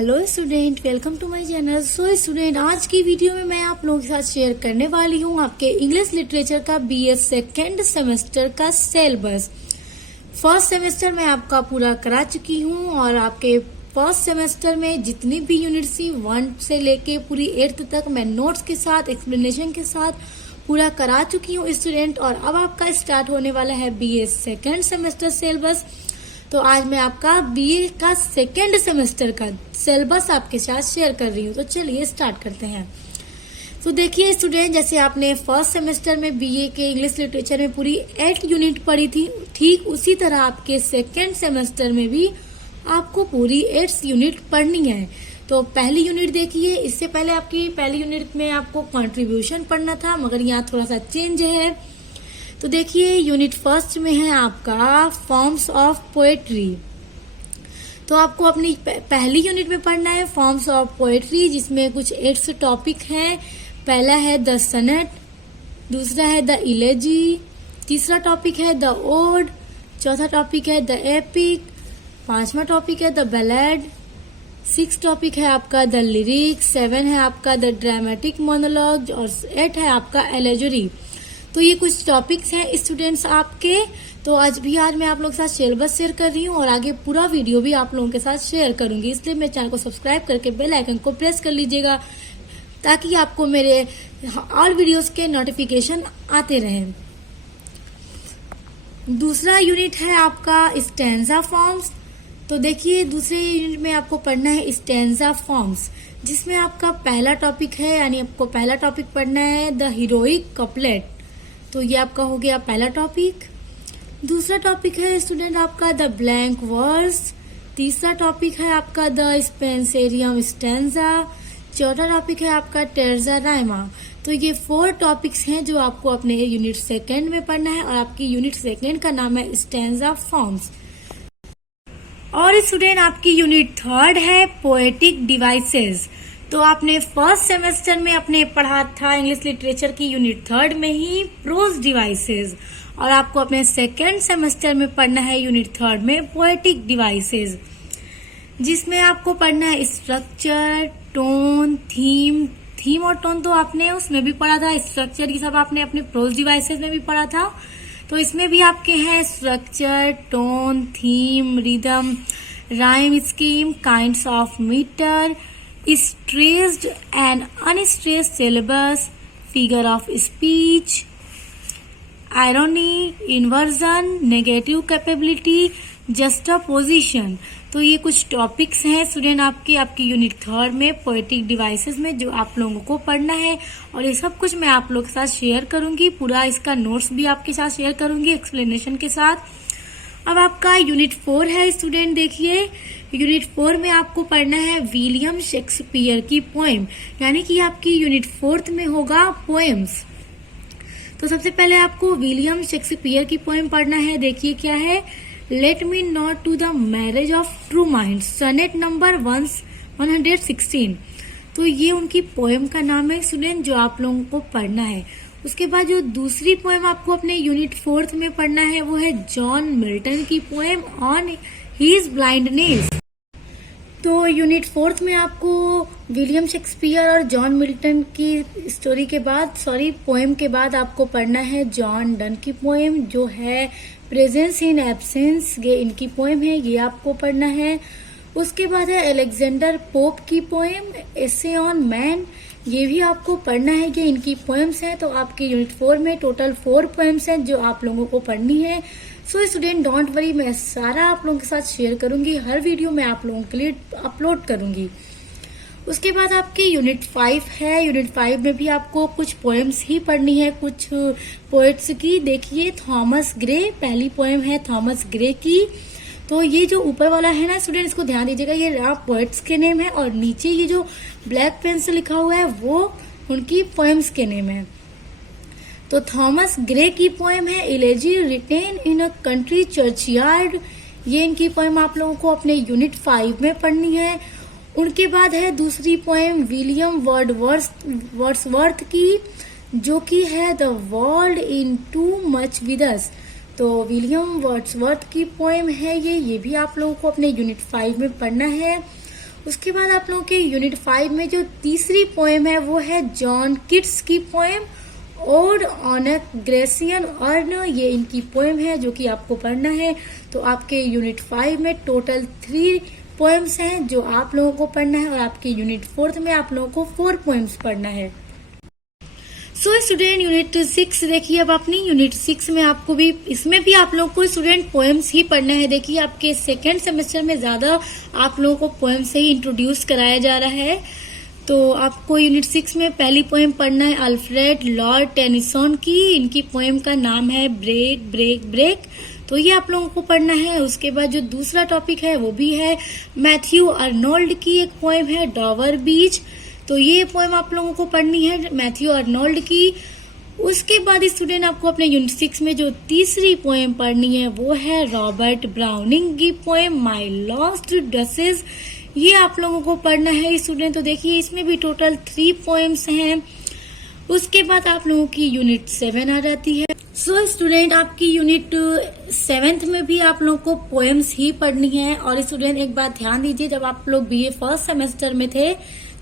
Hello student, welcome to my channel. So student, आज की video में मैं आप लोगों के साथ शेयर करने वाली हूँ आपके इंग्लिश लिटरेचर का बीए सेकेंड सेमेस्टर का सिलेबस। फर्स्ट सेमेस्टर में आपका पूरा करा चुकी हूँ और आपके फर्स्ट सेमेस्टर में जितनी भी यूनिट्स थी 1 से लेके पूरी 8th तक मैं नोट्स के साथ एक्सप्लेनेशन के साथ पूरा करा चुकी हूँ स्टूडेंट। और अब आपका स्टार्ट होने वाला है बीए सेकेंड सेमेस्टर सिलेबस। तो आज मैं आपका बीए का सेकेंड सेमेस्टर का सिलेबस आपके साथ शेयर कर रही हूँ। तो चलिए स्टार्ट करते हैं। तो देखिए स्टूडेंट, जैसे आपने फर्स्ट सेमेस्टर में बीए के इंग्लिश लिटरेचर में पूरी 8 यूनिट पढ़ी थी, ठीक उसी तरह आपके सेकेंड सेमेस्टर में भी आपको पूरी 8 यूनिट पढ़नी है। तो पहली यूनिट देखिए, इससे पहले आपकी पहली यूनिट में आपको कंट्रीब्यूशन पढ़ना था, मगर यहाँ थोड़ा सा चेंज है। तो देखिए यूनिट फर्स्ट में है आपका फॉर्म्स ऑफ पोएट्री। तो आपको अपनी पहली यूनिट में पढ़ना है फॉर्म्स ऑफ पोएट्री, जिसमें कुछ 8 टॉपिक हैं। पहला है द सनेट, दूसरा है द इलेजी, तीसरा टॉपिक है द ओड, चौथा टॉपिक है द एपिक, पांचवा टॉपिक है द बैलेड, 6 टॉपिक है आपका द लिरिक, 7 है आपका द ड्रामेटिक मोनोलॉग और 8 है आपका एलेजरी। तो ये कुछ टॉपिक्स हैं स्टूडेंट्स आपके। तो आज मैं आप लोगों के साथ सिलेबस शेयर कर रही हूँ और आगे पूरा वीडियो भी आप लोगों के साथ शेयर करूंगी, इसलिए मेरे चैनल को सब्सक्राइब करके बेल आइकन को प्रेस कर लीजिएगा ताकि आपको मेरे ऑल वीडियोस के नोटिफिकेशन आते रहें। दूसरा यूनिट है आपका स्टैंजा फॉर्म्स। तो देखिए दूसरे यूनिट में आपको पढ़ना है स्टैंजा फॉर्म्स, जिसमें आपका पहला टॉपिक है, यानी आपको पहला टॉपिक पढ़ना है द हीरोइक कपलेट। तो ये आपका हो गया पहला टॉपिक। दूसरा टॉपिक है स्टूडेंट आपका द ब्लैंक वर्स। तीसरा टॉपिक है आपका द स्पेंसेरियम स्टैंजा। चौथा टॉपिक है आपका टेर्जा राइमा। तो ये 4 टॉपिक्स हैं जो आपको अपने यूनिट सेकेंड में पढ़ना है और आपकी यूनिट सेकेंड का नाम है स्टैंजा फॉर्म्स। और स्टूडेंट आपकी यूनिट थर्ड है पोएटिक डिवाइसेस। तो आपने फर्स्ट सेमेस्टर में अपने पढ़ा था इंग्लिश लिटरेचर की यूनिट थर्ड में ही प्रोज डिवाइसेस, और आपको अपने सेकेंड सेमेस्टर में पढ़ना है यूनिट थर्ड में पोएटिक डिवाइसेस, जिसमें आपको पढ़ना है स्ट्रक्चर, टोन, थीम और टोन तो आपने उसमें भी पढ़ा था। स्ट्रक्चर ये सब आपने अपने प्रोज डिवाइसेस में भी पढ़ा था। तो इसमें भी आपके हैं structure, tone, theme, rhythm, rhyme scheme, kinds of meter, stressed and unstressed syllabus, figure of speech, irony, inversion, negative capability, juxtaposition। तो ये कुछ टॉपिक्स हैं स्टूडेंट आपकी यूनिट थर्ड में पोएटिक डिवाइसेस में, जो आप लोगों को पढ़ना है। और ये सब कुछ मैं आप लोगों के साथ शेयर करूंगी, पूरा इसका नोट्स भी आपके साथ शेयर करूंगी एक्सप्लेनेशन के साथ। अब आपका यूनिट 4 है स्टूडेंट। देखिए यूनिट 4 में आपको पढ़ना है विलियम शेक्सपियर की पोएम, यानी कि आपकी यूनिट 4th में होगा पोएम्स। तो सबसे पहले आपको विलियम शेक्सपियर की पोएम पढ़ना है। देखिए क्या है, let me not to the marriage of true mind, sonnet number 116। तो ये उनकी पोएम का नाम है स्टूडेंट, जो आप लोगों को पढ़ना है। उसके बाद जो दूसरी पोएम आपको अपने यूनिट 4th में पढ़ना है वो है जॉन मिल्टन की पोएम ऑन हीज ब्लाइंडनेस। तो यूनिट 4th में आपको विलियम शेक्सपियर और जॉन मिल्टन की स्टोरी के बाद पोएम के बाद आपको पढ़ना है जॉन डन की पोएम, जो है प्रेजेंस इन एब्सेंस। ये इनकी पोएम है, ये आपको पढ़ना है। उसके बाद है अलेक्जेंडर पोप की पोएम एसे ऑन मैन, ये भी आपको पढ़ना है। ये इनकी पोएम्स हैं। तो आपके यूनिट 4 में टोटल 4 पोएम्स हैं जो आप लोगों को पढ़नी है। सो स्टूडेंट डोंट वरी, मैं सारा आप लोगों के साथ शेयर करूंगी, हर वीडियो मैं आप लोगों के लिए अपलोड करूंगी। उसके बाद आपकी यूनिट 5 है। यूनिट 5 में भी आपको कुछ पोएम्स ही पढ़नी है, कुछ पोएट्स की। देखिए थॉमस ग्रे, पहली पोएम है थॉमस ग्रे की। तो ये जो ऊपर वाला है ना स्टूडेंट, इसको ध्यान दीजिएगा, ये पोएट्स के नेम है, और नीचे ये जो ब्लैक पेन से लिखा हुआ है वो उनकी पोएम्स के नेम है। तो थॉमस ग्रे की पोएम है elegy written in a country churchyard, ये इनकी पोएम आप लोगों को अपने यूनिट 5 में पढ़नी है। उनके बाद है दूसरी पोएम विलियम वर्ड्सवर्थ की, जो कि है the world in too much with us. तो विलियम वर्ड्सवर्थ की पोएम है ये भी आप लोगों को अपने यूनिट 5 में पढ़ना है। उसके बाद आप लोगों के यूनिट 5 में जो तीसरी पोएम है वो है जॉन किट्स की पोएम और ऑन ग्रेसियन अर्न, ये इनकी पोएम है जो कि आपको पढ़ना है। तो आपके यूनिट 5 में टोटल 3 पोएम्स हैं जो आप लोगों को पढ़ना है और आपके यूनिट 4 में आप लोगों को 4 पोएम्स पढ़ना है। सो स्टूडेंट यूनिट 6 देखिए, अब अपनी यूनिट 6 में आपको भी, इसमें भी आप लोगों को स्टूडेंट पोएम्स ही पढ़ना है। देखिए आपके सेकेंड सेमेस्टर में ज्यादा आप लोगों को पोएम से ही इंट्रोड्यूस कराया जा रहा है। तो आपको यूनिट 6 में पहली पोएम पढ़ना है अल्फ्रेड लॉर्ड टेनिसन की। इनकी पोएम का नाम है ब्रेक ब्रेक ब्रेक, तो ये आप लोगों को पढ़ना है। उसके बाद जो दूसरा टॉपिक है वो भी है मैथ्यू अर्नोल्ड की एक पोएम है डॉवर बीच, तो ये पोएम आप लोगों को पढ़नी है मैथ्यू अर्नोल्ड की। उसके बाद स्टूडेंट आपको अपने यूनिट 6 में जो तीसरी पोएम पढ़नी है वो है रॉबर्ट ब्राउनिंग की पोएम माय लॉस्ट ड्रेसेस, ये आप लोगों को पढ़ना है स्टूडेंट। तो देखिए इसमें भी टोटल 3 पोएम्स हैं। उसके बाद आप लोगों की यूनिट 7 आ जाती है। सो स्टूडेंट आपकी यूनिट 7 में भी आप लोगों को पोएम्स ही पढ़नी है। और स्टूडेंट एक बात ध्यान दीजिए, जब आप लोग बीए फर्स्ट सेमेस्टर में थे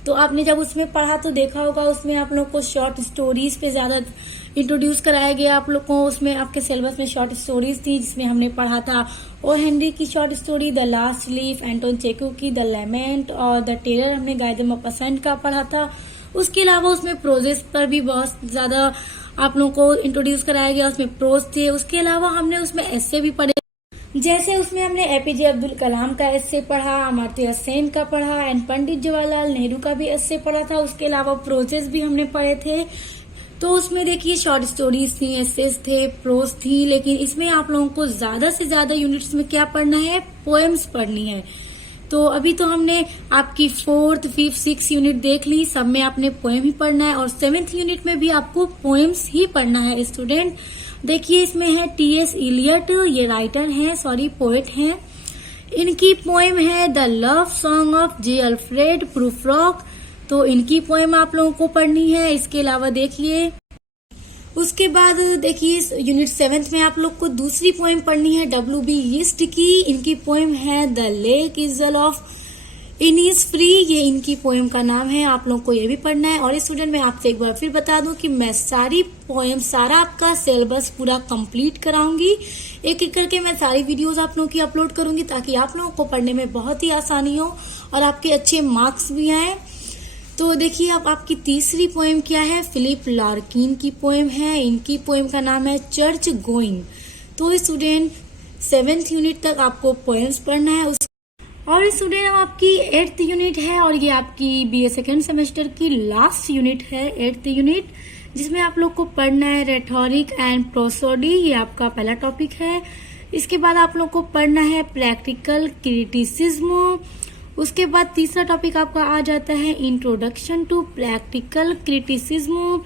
तो आपने जब उसमें पढ़ा तो देखा होगा उसमें आप लोग को शॉर्ट स्टोरीज पे ज्यादा इंट्रोड्यूस कराया गया। आप लोग को उसमें आपके सिलेबस में शॉर्ट स्टोरीज थी जिसमें हमने पढ़ा था ओ हेनरी की short story, the last leaf, Anton चेको की द लेमेंट और द टेरर हमने गाय द मॉपर्सैंट का पढ़ा था। उसके अलावा उसमें प्रोजेस पर भी बहुत ज्यादा आप लोगों को इंट्रोड्यूस कराया गया, उसमें प्रोज थे। उसके अलावा हमने उसमें एस्से भी पढ़े, जैसे उसमें हमने एपीजे अब्दुल कलाम का एस्से पढ़ा, अमर्त्य सेन का पढ़ा एंड पंडित जवाहरलाल नेहरू का भी एस्से पढ़ा था। उसके अलावा प्रोजेस भी हमने पढ़े थे। तो उसमें देखिए शॉर्ट स्टोरीज थी, एसेस थे, प्रोज थी, लेकिन इसमें आप लोगों को ज्यादा से ज्यादा यूनिट्स में क्या पढ़ना है, पोएम्स पढ़नी है। तो अभी तो हमने आपकी 4th, 5th, 6th यूनिट देख ली, सब में आपने पोएम ही पढ़ना है और 7th यूनिट में भी आपको पोएम्स ही पढ़ना है स्टूडेंट। देखिए इसमें है टी.एस. इलियट, ये राइटर हैं, पोएट हैं। इनकी पोएम है the love song of J Alfred Prufrock, तो इनकी पोएम आप लोगों को पढ़नी है। इसके अलावा देखिए उसके बाद देखिए यूनिट 7 में आप लोग को दूसरी पोएम पढ़नी है W.B. यीस्ट की। इनकी पोएम है the lake isle of Innisfree, ये इनकी पोएम का नाम है। आप लोग को ये भी पढ़ना है। और स्टूडेंट मैं आपसे एक बार फिर बता दूं कि मैं सारी पोएम, सारा आपका सिलेबस पूरा कंप्लीट कराऊंगी। एक एक करके मैं सारी वीडियोस आप लोगों की अपलोड करूंगी ताकि आप लोगों को पढ़ने में बहुत ही आसानी हो और आपके अच्छे मार्क्स भी आए। तो देखिए अब आपकी तीसरी पोएम क्या है, फिलिप लार्किन की पोएम है। इनकी पोएम का नाम है चर्च गोइंग। तो स्टूडेंट 7th यूनिट तक आपको पोएम्स पढ़ना है। और स्टूडेंट अब आपकी 8th यूनिट है और ये आपकी बीए सेकेंड सेमेस्टर की लास्ट यूनिट है 8th यूनिट, जिसमें आप लोग को पढ़ना है रेटोरिक एंड प्रोसोडी, ये आपका पहला टॉपिक है। इसके बाद आप लोग को पढ़ना है प्रैक्टिकल क्रिटिसिज्म। उसके बाद तीसरा टॉपिक आपका आ जाता है इंट्रोडक्शन टू प्रैक्टिकल क्रिटिसिज्म।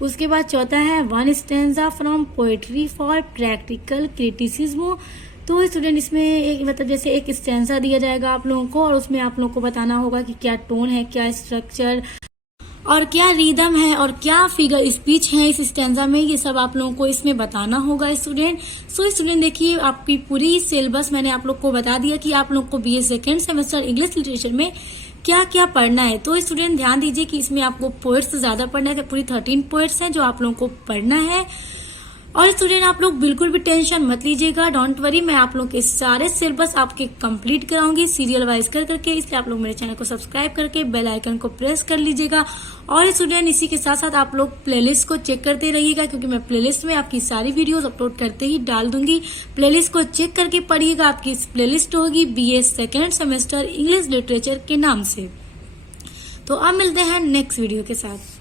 उसके बाद चौथा है one stanza from poetry for practical criticism. तो स्टूडेंट इसमें एक मतलब जैसे एक स्टैंजा दिया जाएगा आप लोगों को और उसमें आप लोगों को बताना होगा कि क्या टोन है, क्या स्ट्रक्चर और क्या रिदम है और क्या फिगर स्पीच है इस स्टैंजा में, ये सब आप लोगों को इसमें बताना होगा स्टूडेंट। सो स्टूडेंट देखिए आपकी पूरी सिलेबस मैंने आप लोग को बता दिया कि आप लोग को BA second semester English literature में क्या क्या पढ़ना है। तो स्टूडेंट ध्यान दीजिए कि इसमें आपको पोएट्स ज्यादा पढ़ना है, पूरी 13 पोएट्स हैं जो आप लोगों को पढ़ना है। और स्टूडेंट आप लोग बिल्कुल भी टेंशन मत लीजिएगा, डोंट वरी, मैं आप लोग के सारे सिलेबस आपके कंप्लीट कराऊंगी सीरियल वाइज करके। इसलिए आप लोग मेरे चैनल को सब्सक्राइब करके बेल आइकन को प्रेस कर लीजिएगा। और स्टूडेंट इसी के साथ साथ आप लोग प्लेलिस्ट को चेक करते रहिएगा क्योंकि मैं प्लेलिस्ट में आपकी सारी वीडियोस अपलोड करते ही डाल दूंगी। प्लेलिस्ट को चेक करके पढ़िएगा, आपकी प्लेलिस्ट होगी BA second semester English literature के नाम से। तो अब मिलते हैं नेक्स्ट वीडियो के साथ।